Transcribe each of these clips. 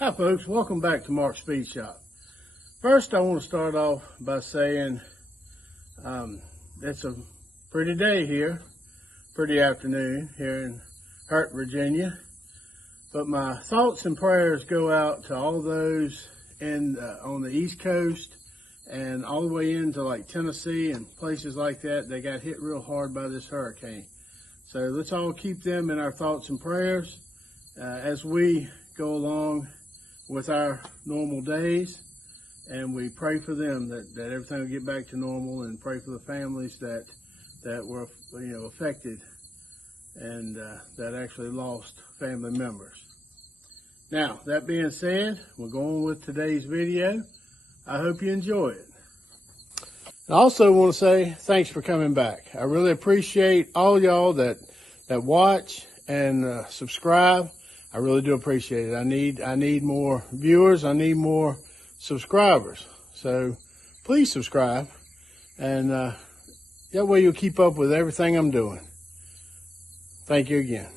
Hi folks, welcome back to Mark's Speed Shop. First I want to start off by saying it's a pretty day here, pretty afternoon here in Hurt, Virginia. But my thoughts and prayers go out to all those on the East Coast and all the way into like Tennessee and places like that. They got hit real hard by this hurricane. So let's all keep them in our thoughts and prayers as we go along with our normal days, and we pray for them that everything will get back to normal, and pray for the families that were affected and that actually lost family members. Now, that being said, we're going with today's video. I hope you enjoy it. I also want to say thanks for coming back. I really appreciate all y'all that watch and subscribe. I really do appreciate it. I need more viewers. I need more subscribers. So please subscribe, and that way you'll keep up with everything I'm doing. Thank you again.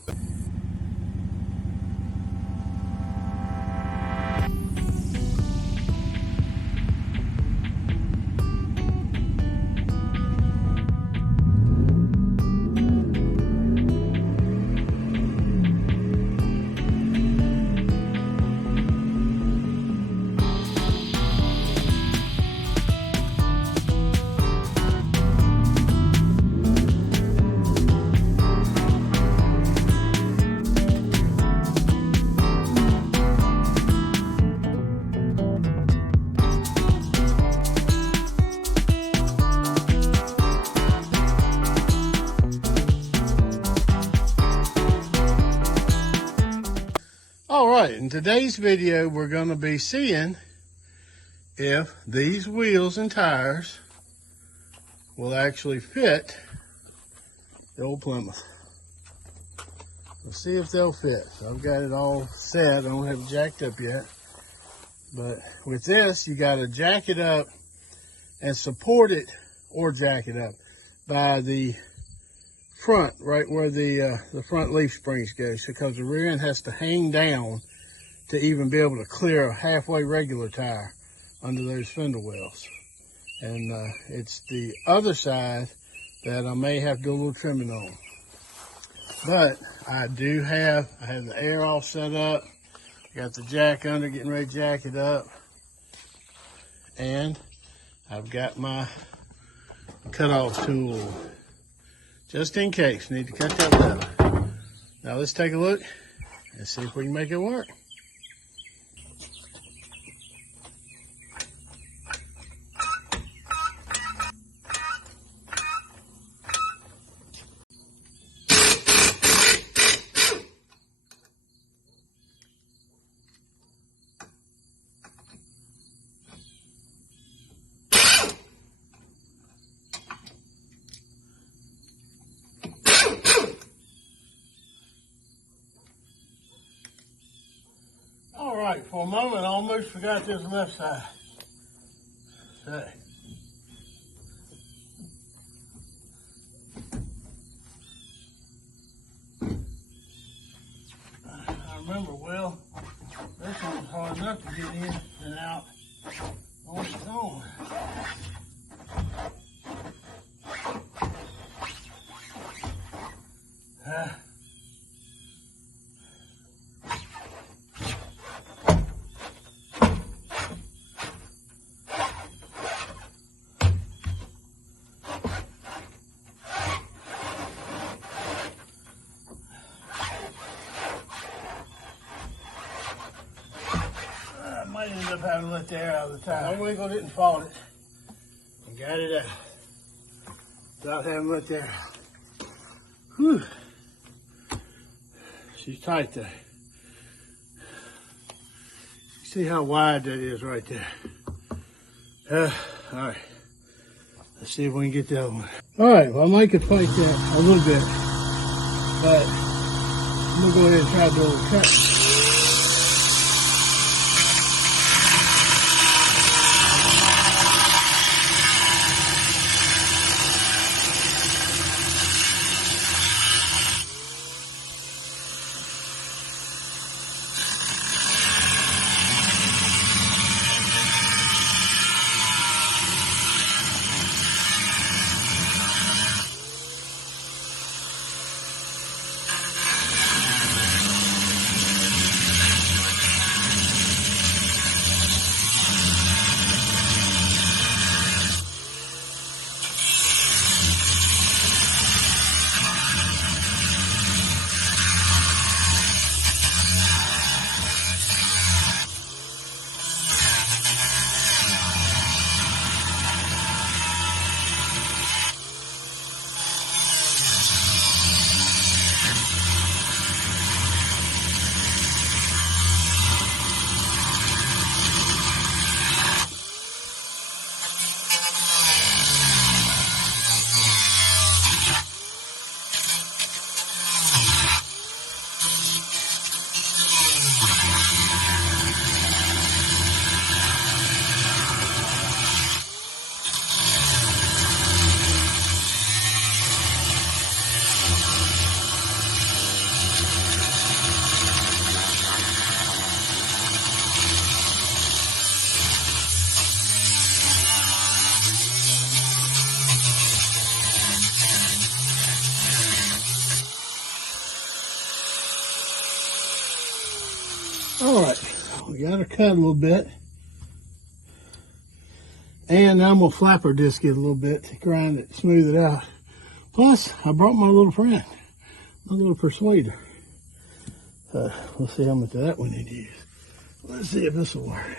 All right, in today's video, we're going to be seeing if these wheels and tires will actually fit the old Plymouth. Let's see if they'll fit. So I've got it all set. I don't have it jacked up yet. But with this, you got to jack it up and support it, or jack it up by the front, right where the front leaf springs go, because the rear end has to hang down to even be able to clear a halfway regular tire under those fender wells. And it's the other side that I may have to do a little trimming on. But I have the air all set up, got the jack under, getting ready to jack it up, and I've got my cutoff tool just in case. Need to cut that leather. Now let's take a look and see if we can make it work. All right, for a moment, I almost forgot this left side. So, I remember, well, this one was hard enough to get in and out on its own. Might end up having to let the air out of the tire. I wiggled it and fought it and got it out without having to let the air out. Whew. She's tight there. See how wide that is right there. All right. Let's see if we can get that one. All right, well, I might could fight that a little bit, but I'm gonna go ahead and try to do a little cut. All right, we got her cut a little bit. And now I'm gonna flapper disc it a little bit to grind it, smooth it out. Plus, I brought my little friend, my little persuader. We'll see how much of that we need to use. Let's see if this will work.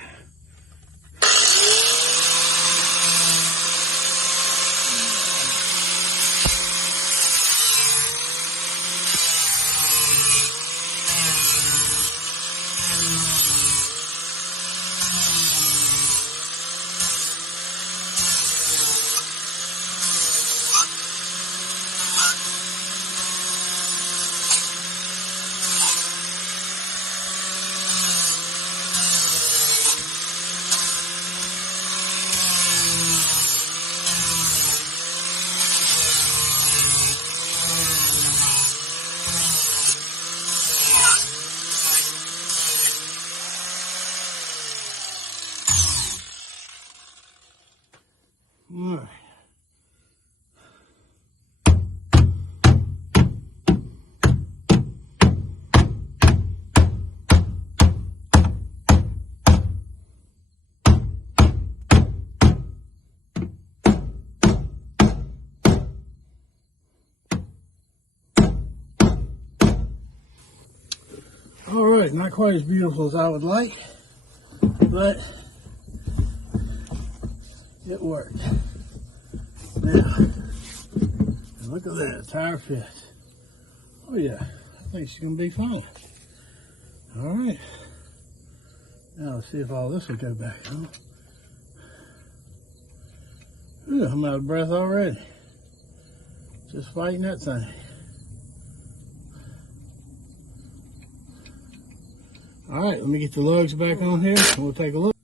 All right. All right, not quite as beautiful as I would like, but it worked. Now, look at that, tire fits. Oh yeah, I think she's gonna be fine. All right, now let's see if all this will go back on. Ooh, I'm out of breath already. Just fighting that thing. All right, let me get the lugs back on here and we'll take a look.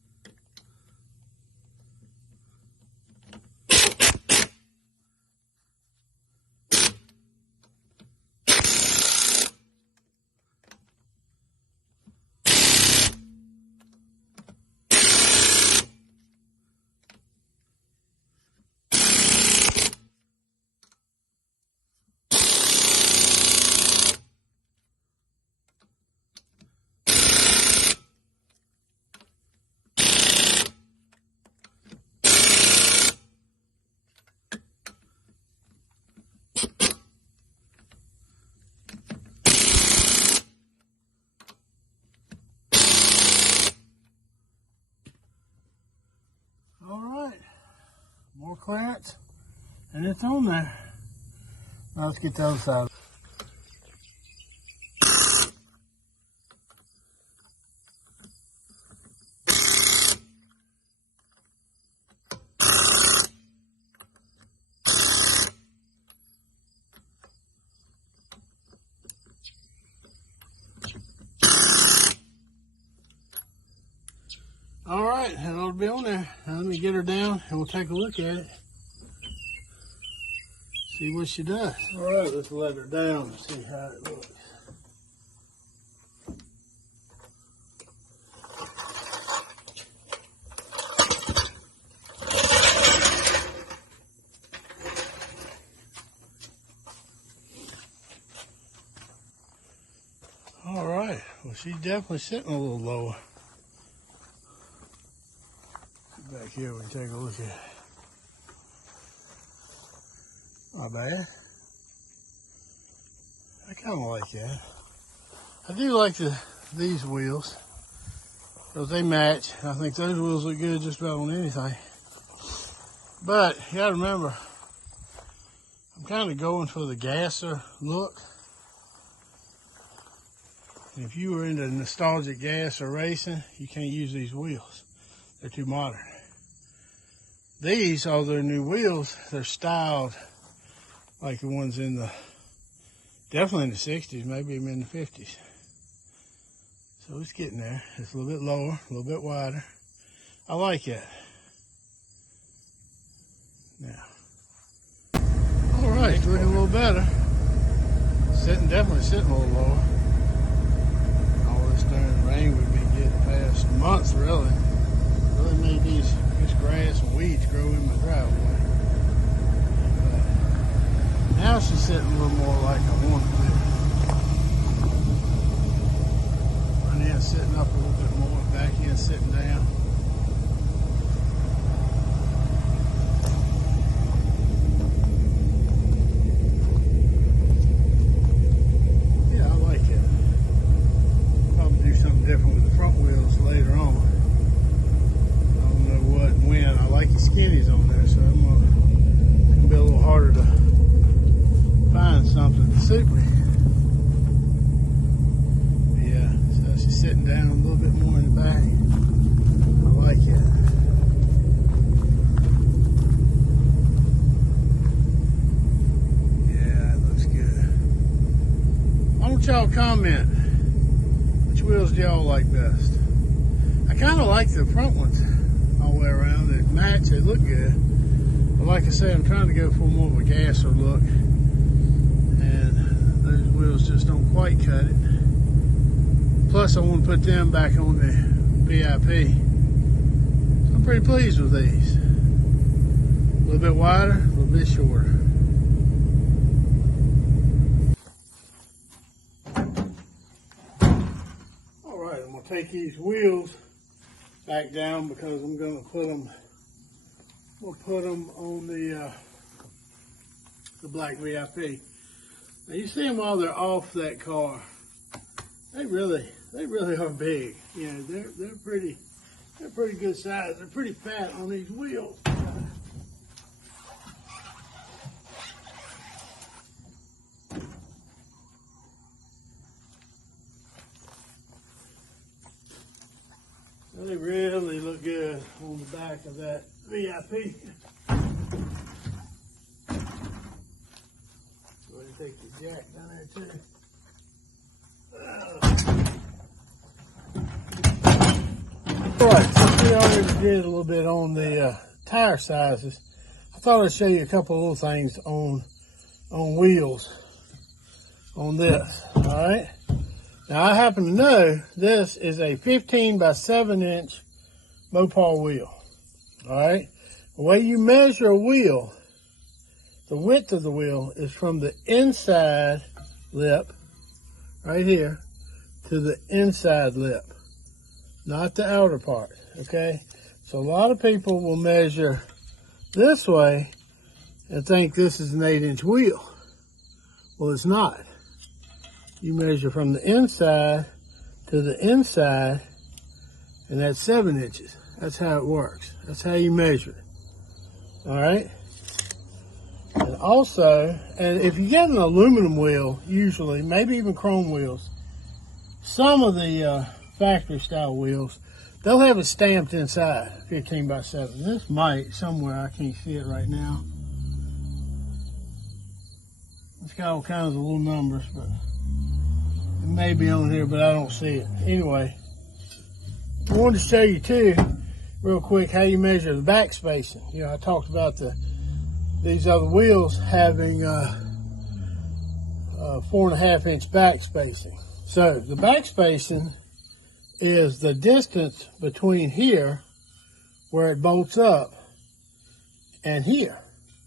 All right, more clearance, and it's on there. Now let's get the other side. All right, that ought to be on there. Now let me get her down and we'll take a look at it. See what she does. All right, let's let her down and see how it looks. All right, well, she's definitely sitting a little lower. Back here, we can take a look at it. Not bad. I kind of like that. I do like these wheels because they match. I think those wheels look good just about on anything. But you gotta remember, I'm kind of going for the gasser look. And if you were into nostalgic gas or racing, you can't use these wheels. They're too modern. These, although they're new wheels, they're styled like the ones in the, definitely in the 60s, maybe even in the 50s. So it's getting there. It's a little bit lower, a little bit wider. I like it. Now. All right, it's looking a little better. Definitely sitting a little lower. All this darn rain we've been getting past months, really made this grass and weeds grow in my driveway. But now she's sitting a little more like I want it to. On the inside. sitting up a little bit more, back end sitting down. Yeah, I like it. Probably do something different with the front wheels later on. I don't know what and when. I like the skinnies on there, so it's gonna be a little harder to find something to suit me. She's sitting down a little bit more in the back. I like it. Yeah, it looks good. Why don't y'all comment which wheels do y'all like best? I kind of like the front ones all the way around. They match, they look good. But like I said, I'm trying to go for more of a gasser look. And those wheels just don't quite cut it. Plus, I want to put them back on the VIP. So I'm pretty pleased with these. A little bit wider, a little bit shorter. All right, I'm going to take these wheels back down because I'm going to put them. We'll put them on the black VIP. Now you see them while they're off that car. They really are big. You know, they're pretty good size. They're pretty fat on these wheels. They really look good on the back of that VIP. Go ahead and take the jack down there too. Alright, since we already did a little bit on the tire sizes, I thought I'd show you a couple of little things on wheels on this. Alright, now I happen to know this is a 15 by 7 inch Mopar wheel. Alright, the way you measure a wheel, the width of the wheel is from the inside lip right here to the inside lip, not the outer part. Okay, so a lot of people will measure this way and think this is an 8-inch wheel. Well, it's not. You measure from the inside to the inside, and that's 7 inches. That's how it works. That's how you measure it. All right. And also, and if you get an aluminum wheel, usually, maybe even chrome wheels, some of the factory style wheels, they'll have it stamped inside, 15 by 7. This might somewhere, I can't see it right now. It's got all kinds of little numbers, but it may be on here, but I don't see it. Anyway, I wanted to show you too, real quick, how you measure the back spacing. You know, I talked about these other wheels having 4.5 inch back spacing. So the back spacing is the distance between here, where it bolts up, and here,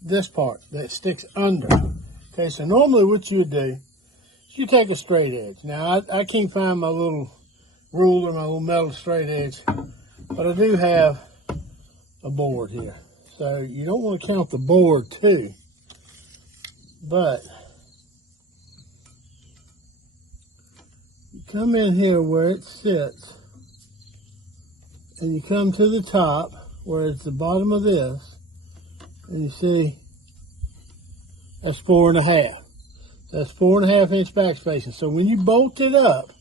this part that sticks under. Okay, so normally what you would do is you take a straight edge. Now I can't find my little ruler, my little metal straight edge, but I do have a board here. So you don't want to count the board too, but you come in here where it sits, and you come to the top where it's the bottom of this, and you see that's 4.5. That's 4.5 inch back spacing. So when you bolt it up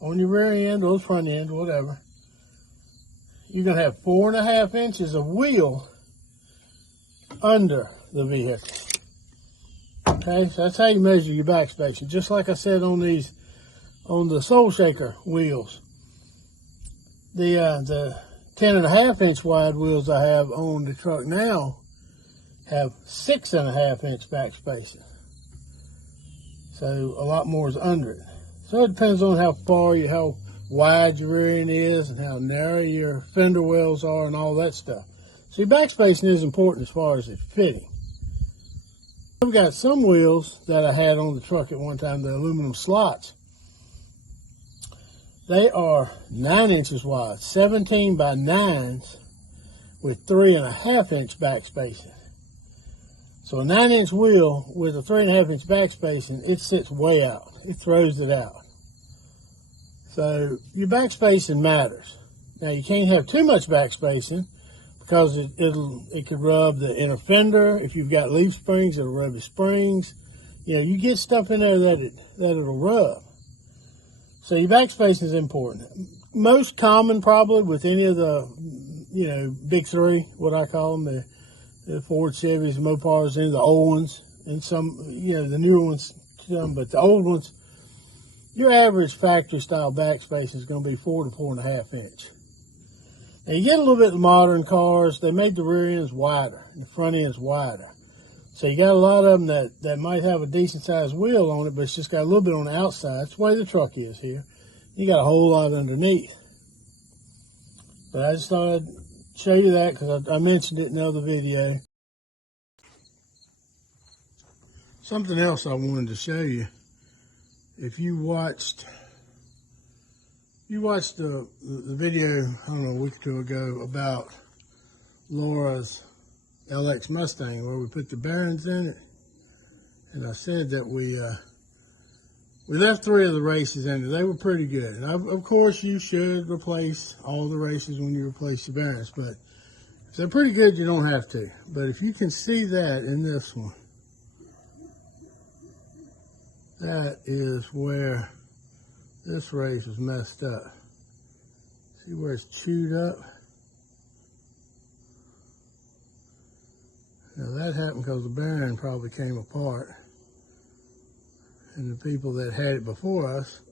on your rear end or front end, whatever, you're gonna have 4.5 inches of wheel under the vehicle. Okay, so that's how you measure your back spacing. Just like I said on these, on the Soul Shaker wheels, the 10.5 inch wide wheels I have on the truck now have 6.5 inch back spacing. So a lot more is under it. So it depends on how wide your rear end is and how narrow your fender wells are and all that stuff. See, back spacing is important as far as it's fitting. I've got some wheels that I had on the truck at one time, the aluminum slots. They are 9 inches wide, 17 by 9s with 3.5 inch back spacing. So a 9 inch wheel with a 3.5 inch back spacing, it sits way out. It throws it out. So your back spacing matters. Now you can't have too much back spacing because it could rub the inner fender. If you've got leaf springs, it'll rub the springs. You know, you get stuff in there that it'll rub. So your back spacing is important. Most common probably with any of the, you know, big three, what I call them, the Ford, Chevys, Mopars, and the old ones, and some, you know, the newer ones, but the old ones, your average factory style back spacing is going to be 4 to 4.5 inch. Now you get a little bit of modern cars, they made the rear ends wider, and the front ends wider. So you got a lot of them that might have a decent sized wheel on it, but it's just got a little bit on the outside. That's the way the truck is here. You got a whole lot underneath. But I just thought I'd show you that because I mentioned it in the other video. Something else I wanted to show you. If you watched the video, I don't know, a week or two ago about Laura's LX Mustang where we put the bearings in it, and I said that we left 3 of the races in it. They were pretty good, and of course you should replace all the races when you replace the bearings, but if they're pretty good you don't have to. But if you can see that in this one, that is where this race was messed up. See where it's chewed up? Now that happened because the bearing probably came apart, and the people that had it before us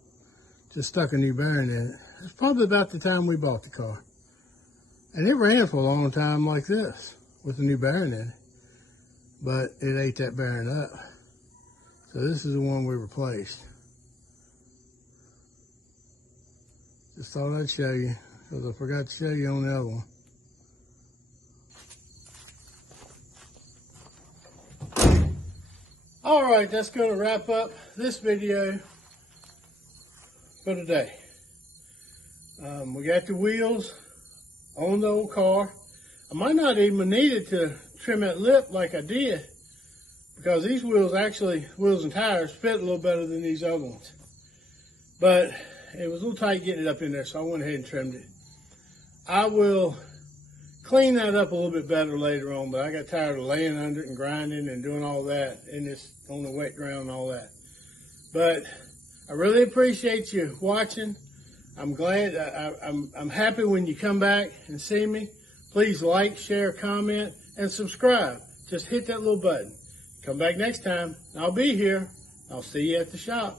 just stuck a new bearing in it. It's probably about the time we bought the car. And it ran for a long time like this with a new bearing in it, but it ate that bearing up. So this is the one we replaced. Just thought I'd show you because I forgot to show you on the other one. All right, that's going to wrap up this video for today. We got the wheels on the old car. I might not even need it to trim that lip like I did, because these wheels and tires fit a little better than these other ones. But it was a little tight getting it up in there, so I went ahead and trimmed it. I will clean that up a little bit better later on, but I got tired of laying under it and grinding and doing all that in this on the wet ground and all that. But I really appreciate you watching. I'm glad. I'm happy when you come back and see me. Please like, share, comment, and subscribe. Just hit that little button. Come back next time. I'll be here. I'll see you at the shop.